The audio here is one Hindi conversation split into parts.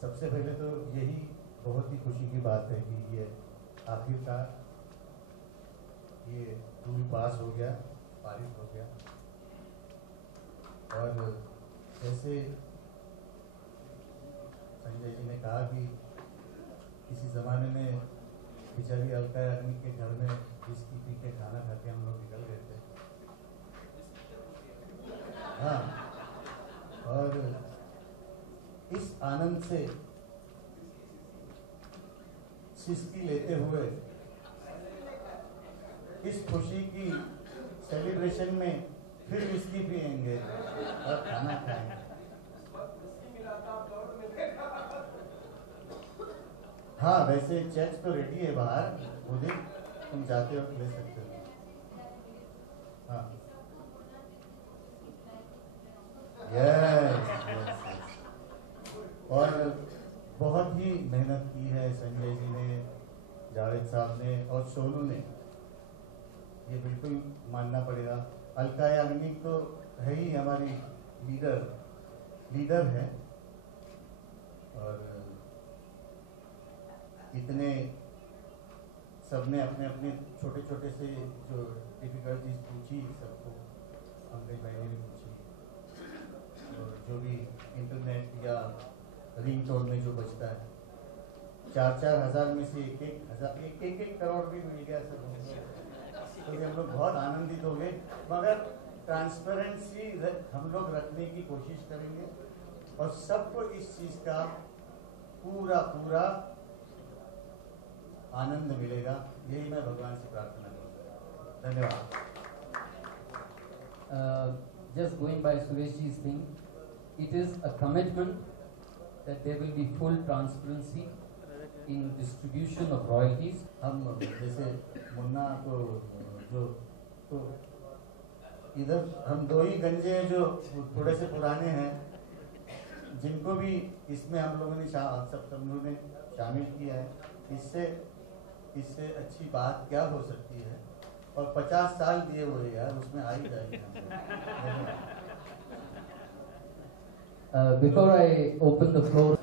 सबसे पहले तो यही बहुत ही खुशी की बात है कि ये आखिरकार ये रूल पास हो गया, पारित हो गया। और जैसे संजय जी ने कहा कि किसी ज़माने में बेचारी अलका याग्निक के घर में विस्की पी के खाना खा के हम लोग निकल गए थे। हाँ, और इस आनंद से सिसकी लेते हुए इस खुशी की सेलिब्रेशन में फिर विस्की पिएंगे और खाना खाएंगे। हाँ, वैसे चेक्स तो रेडी है बाहर, वो दिन तुम जाते हो ले सकते हो। हाँ, यस। और बहुत ही मेहनत की है संजय जी ने, जावेद साहब ने और सोनू ने, ये बिल्कुल मानना पड़ेगा। अलका याग्निक तो है ही हमारी लीडर है, और इतने सबने अपने अपने छोटे छोटे से जो डिफिकल्टीज पूछी, सबको पंकज भाई ने भी पूछी, और जो भी इंटरनेट या रिंगटोन में जो बचता है, 4-4 हज़ार में से एक करोड़ भी मिल गया सब, तो हम लोग बहुत आनंदित हो गए। मगर ट्रांसपेरेंसी हम लोग रखने की कोशिश करेंगे और सबको इस चीज़ का पूरा आनंद मिलेगा, यही मैं भगवान से प्रार्थना करूँगा। धन्यवाद। Just going by Sureshji's thing, it is a commitment that there will be full transparency in distribution of royalties. हम जैसे मुन्ना को जो तो इधर हम दो ही गंजे हैं जो थोड़े से पुराने हैं, जिनको भी इसमें हम लोगों ने सब लोगों ने शामिल किया है। इससे अच्छी बात क्या हो सकती है, और 50 साल दिए हुए यार, उसमें आ ही जाएगी। Before I open the floor,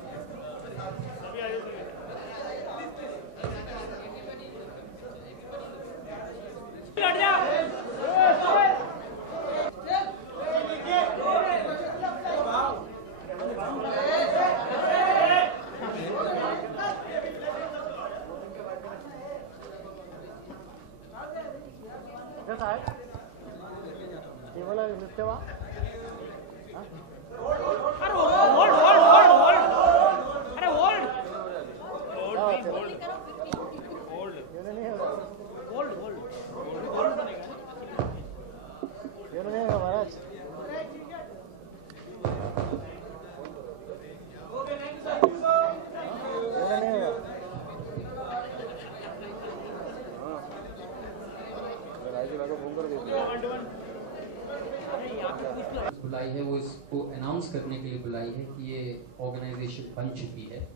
बुलाई है वो इसको अनाउंस करने के लिए बुलाई है कि ये ऑर्गेनाइजेशन बन चुकी है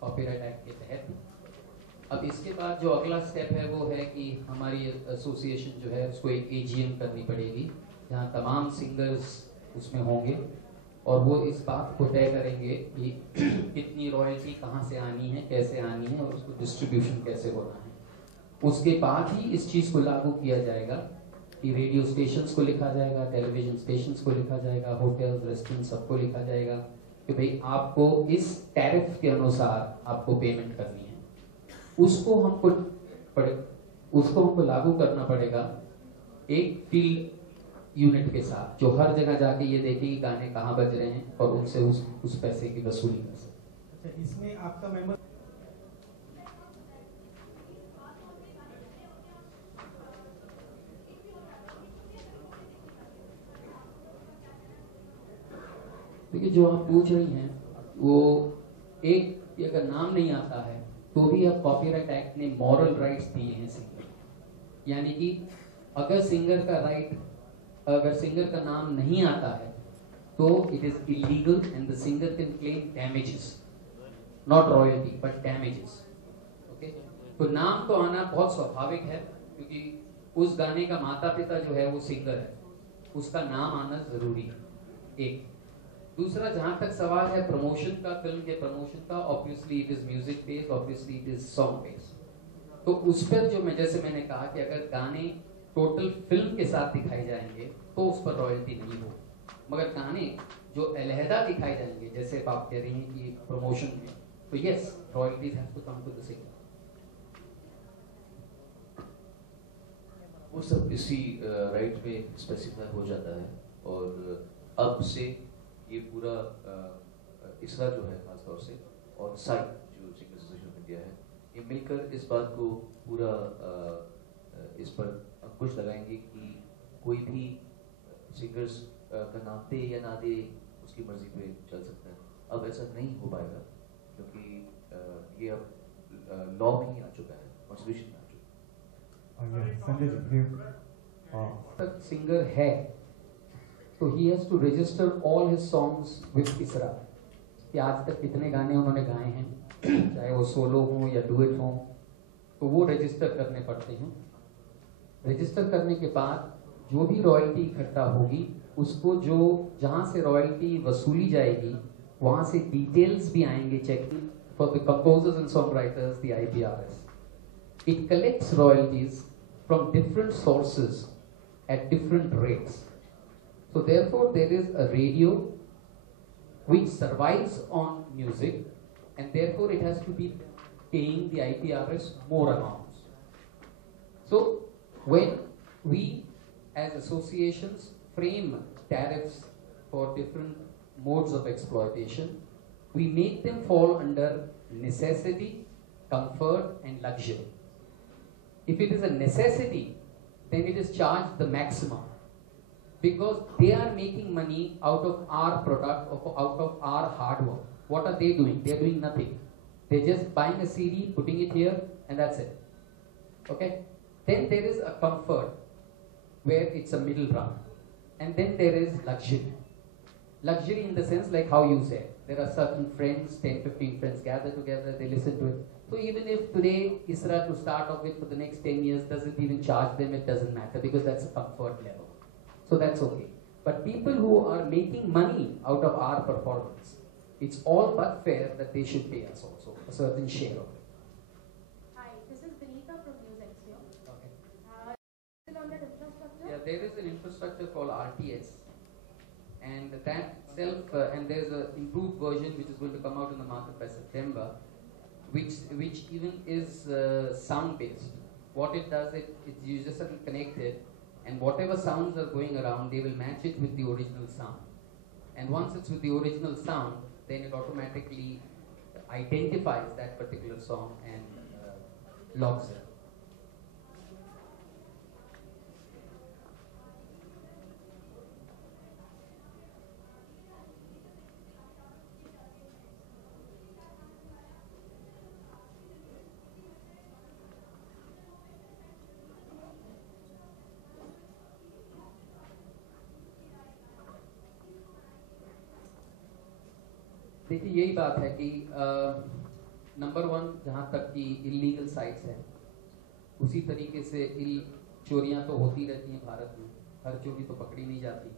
कॉपीराइट एक्ट के तहत। अब इसके बाद जो अगला स्टेप है वो है कि हमारी एसोसिएशन जो है उसको एक AGM करनी पड़ेगी, जहाँ तमाम सिंगर्स उसमें होंगे और वो इस बात को तय करेंगे कि कितनी रॉयल्टी कहाँ से आनी है, कैसे आनी है और उसको डिस्ट्रीब्यूशन कैसे होना है। उसके बाद ही इस चीज़ को लागू किया जाएगा कि रेडियो स्टेशंस को लिखा जाएगा, टेलीविजन स्टेशंस को लिखा जाएगा, होटल्स, रेस्टोरेंट सबको लिखा जाएगा कि भाई आपको इस टैरिफ के अनुसार आपको पेमेंट करनी है। उसको हमको लागू करना पड़ेगा एक फील्ड यूनिट के साथ, जो हर जगह जाके ये देखे कि गाने कहाँ बज रहे हैं और उनसे उस पैसे की वसूली कर सके। अच्छा, इसमें आपका मेंबर देखिए, जो आप पूछ रही हैं वो एक अगर नाम नहीं आता है तो भी अब कॉपीराइट एक्ट ने मॉरल राइट्स दिए हैं सिंगर, यानी कि अगर सिंगर का नाम नहीं आता है तो it is illegal and the singer can claim damages, not royalty but damages. Okay, तो नाम तो आना बहुत स्वाभाविक है क्योंकि उस गाने का माता पिता जो है वो सिंगर है, उसका नाम आना जरूरी है। एक दूसरा जहां तक सवाल है प्रमोशन का, फिल्म के प्रमोशन का, obviously it is music based, obviously it is song based. तो उस पर जो मैंने कहा कि अगर गाने टोटल फिल्म के साथ दिखाए जाएंगे तो उस पर रॉयल्टी नहीं हो, मगर गाने जो अलहदा दिखाए जाएंगे जैसे आप कह रही हैं कि प्रमोशन में, तो yes royalties have to come to the singer. वो सब इसी राइट में स्पेसिफाई हो जाता है और अब से ये पूरा इसरा जो है खासतौर से और साइड जो सिंगर्स एसोसिएशन ऑफ इंडिया है, ये मिलकर इस बात को पूरा इस पर अंकुश लगाएंगे कि कोई भी सिंगर्स का नाम दे या ना दे उसकी मर्जी पे चल सकता है। अब ऐसा नहीं हो पाएगा क्योंकि ये अब लॉ में ही आ चुका है, कॉन्स्टिट्यूशन में आ चुका है। संजय जी प्लीज। तक सिंगर है तो he has to register all his songs with ISRA, कि आज तक कितने गाने उन्होंने गाए हैं, चाहे वो सोलो हो या डुएट हो, तो वो रजिस्टर करने पड़ते हैं। रजिस्टर करने के बाद जो भी रॉयल्टी इकट्ठा होगी उसको जो जहां से रॉयल्टी वसूली जाएगी वहां से डिटेल्स भी आएंगे checking for the composers and song writers, the IPRS. It collects royalties from different sources at different rates. So therefore there is a radio which survives on music and therefore it has to be paying the IPRS more amounts. So when we as associations frame tariffs for different modes of exploitation, we make them fall under necessity, comfort and luxury. If it is a necessity, then it is charged the maximum, because they are making money out of our product, out of our hard work. What are they doing? They are doing nothing. They're just buying a CD, putting it here, and that's it. Okay? Then there is a comfort, where it's a middle run. And then there is luxury. Luxury in the sense like how you said. There are certain friends, 10, 15 friends gather together, they listen to it. So even if today ISRA to start off with for the next 10 years doesn't even charge them, it doesn't matter because that's a comfort level. So that's okay. But people who are making money out of our performance, it's all but fair that they should pay us also a certain share of it. Hi, this is Benita from News Exio. Okay. Still on that infrastructure? Yeah, there is an infrastructure called RTS, and that itself, and there's an improved version which is going to come out in the market by September, which even is sound based. What it does, you just have to connect it, and whatever sounds are going around, they will match it with the original sound. And once it's with the original sound, then it automatically identifies that particular song and logs it. देखिए यही बात है कि नंबर वन, जहाँ तक कि इलीगल साइट्स हैं, उसी तरीके से चोरियाँ तो होती रहती हैं भारत में, हर चोरी तो पकड़ी नहीं जाती।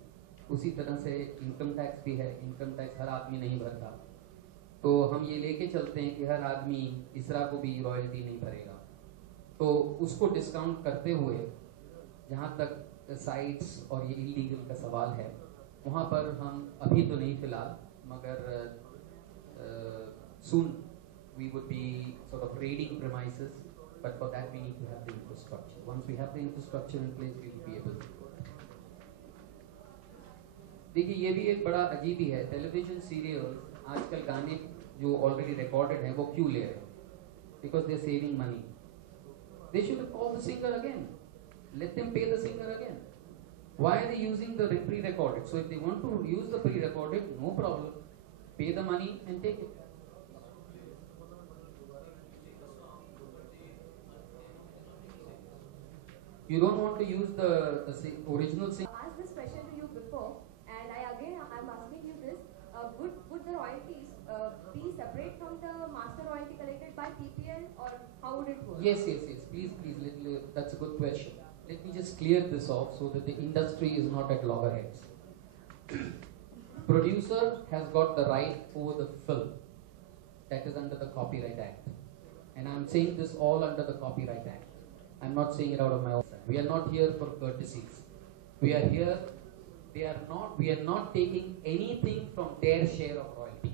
उसी तरह से इनकम टैक्स भी है, इनकम टैक्स हर आदमी नहीं भरता। तो हम ये लेके चलते हैं कि हर आदमी इसरा को भी रॉयल्टी नहीं भरेगा, तो उसको डिस्काउंट करते हुए जहाँ तक साइट्स और ये इलीगल का सवाल है, वहाँ पर हम अभी तो नहीं फिलहाल, मगर soon we would be sort of raiding premises, but for that we need to have the infrastructure. Once we have the infrastructure in place, we will be able to do it. देखिए ये भी एक बड़ा अजीब ही है, टेलीविजन सीरियल्स आजकल गाने जो ऑलरेडी रिकॉर्डेड हैं वो क्यों ले रहे हैं? Because they are saving money. They should call the singer again. Let them pay the singer again. Why are they using the pre-recorded? So if they want to use the pre-recorded, no problem. Pay the money and take it. You don't want to use the original sing. I asked this question to you before, and I'm asking you this: would the royalties be separate from the master royalty collected by TPL, or how would it work? Yes. Please. That's a good question. Let me just clear this off so that the industry is not at loggerheads. producer has got the right over the film. That is under the Copyright Act. And I'm saying this all under the Copyright Act. I'm not saying it out of my own side. We are not here for courtesies. We are here, we are not taking anything from their share of royalty.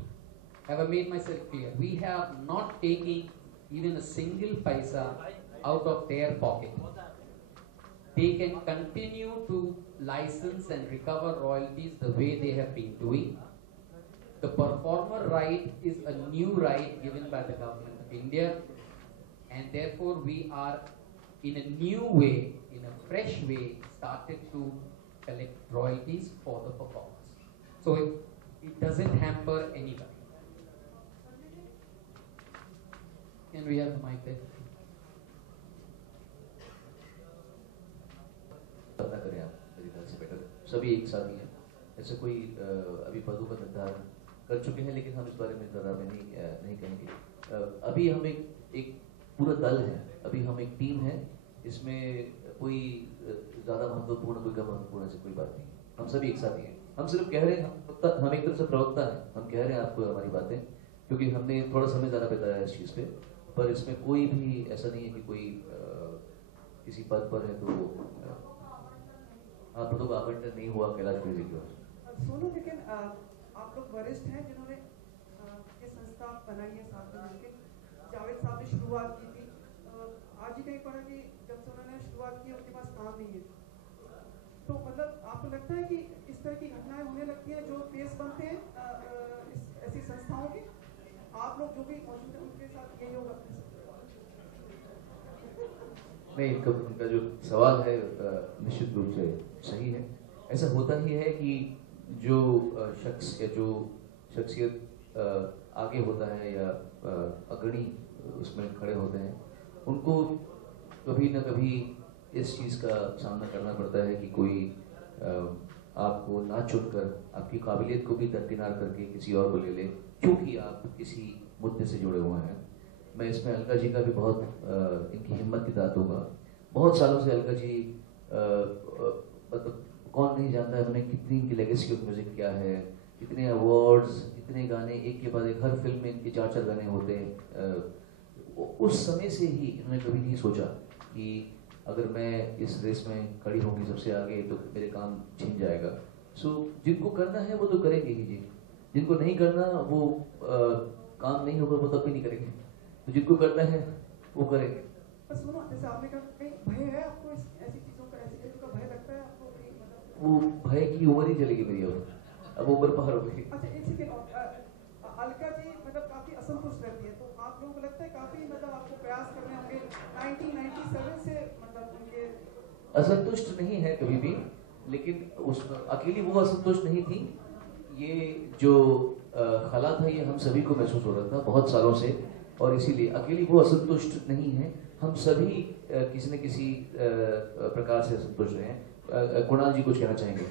Have I made myself clear? We have not taken even a single paisa out of their pocket. They can continue to license and recover royalties the way they have been doing. The performer right is a new right given by the government of India, and therefore we are in a new way, in a fresh way, started to collect royalties for the performers. So it doesn't hamper anybody. Can we have the mic there? ना करें आप मेरे ख्याल से बेटर सभी एक साथ ही हैं ऐसे कोई अभी पदों का निर्धारण कर चुके हैं लेकिन हम इस बारे में ज़्यादा में नहीं कहेंगे अभी हम एक पूरा दल है अभी हम एक टीम है इसमें कोई ज़्यादा महत्वपूर्ण कोई कम महत्वपूर्ण ऐसी कोई बात नहीं हम सभी एक साथ ही हैं हम सिर्फ कह रहे हैं हम एक तरफ से प्रवक्ता हैं हम कह रहे हैं आपको हमारी बातें क्योंकि हमने थोड़ा समय ज़्यादा बिताया है इस चीज़ पे पर इसमें कोई भी ऐसा नहीं है कि कोई किसी पद पर है तो पदों का आवंटन नहीं हुआ कैलाश विजय की ओर सोनू लेकिन आप लोग वरिष्ठ हैं जिन्होंने ये संस्था बनाई है साथ में मिलकर जावेद साहब ने शुरुआत की थी आज ही कहीं पढ़ा कि जब से उन्होंने शुरुआत की उनके पास काम नहीं है तो मतलब आपको लगता है कि इस तरह की घटनाएं होने लगती हैं जो केस बनते हैं ऐसी संस्थाओं के आप लोग जो भी मौजूद हैं उनके साथ यही होगा नहीं उनका जो सवाल है निश्चित रूप से सही है ऐसा होता ही है कि जो शख्स या जो शख्सियत आगे होता है या अग्रणी उसमें खड़े होते हैं उनको कभी ना कभी इस चीज़ का सामना करना पड़ता है कि कोई आपको ना चुनकर आपकी काबिलियत को भी दरकिनार करके किसी और को ले ले क्योंकि आप किसी मुद्दे से जुड़े हुए हैं मैं इसमें अलका जी का भी बहुत इनकी हिम्मत की दात दूंगा बहुत सालों से अलका जी मतलब कौन नहीं जानता है उन्हें कितनी इनकी लेगेसी ऑफ म्यूजिक क्या है कितने अवार्ड्स इतने गाने एक के बाद एक हर फिल्म में इनके 4-4 गाने होते हैं उस समय से ही इन्होंने कभी नहीं सोचा कि अगर मैं इस रेस में खड़ी होंगी सबसे आगे तो मेरे काम छिन जाएगा सो जिनको करना है वो तो करेंगे ही जी जिनको नहीं करना वो काम नहीं होगा वो तब भी नहीं करेंगे तो जिनको करना है वो करेंगे सुनो जैसे आपने कहा कहीं भय है आपको ऐसी चीजों का ऐसी चीजों का भय लगता है आपको मतलब वो भय की उम्र ही चलेगी मेरी अब उम्र पार हो गई अच्छा एक सेकंड अलका जी मतलब काफी असंतुष्ट रहती है तो आप लोगों को लगता है काफी मतलब आपको प्रयास करने होंगे 1997 से मतलब उनके असंतुष्ट नहीं है कभी भी लेकिन उस अकेली वो असंतुष्ट नहीं थी ये जो खला था ये हम सभी को महसूस हो रहा था बहुत सालों से और इसीलिए अकेली वो असंतुष्ट नहीं है हम सभी किसी न किसी प्रकार से असंतुष्ट हैं कुणाल जी कुछ कहना चाहेंगे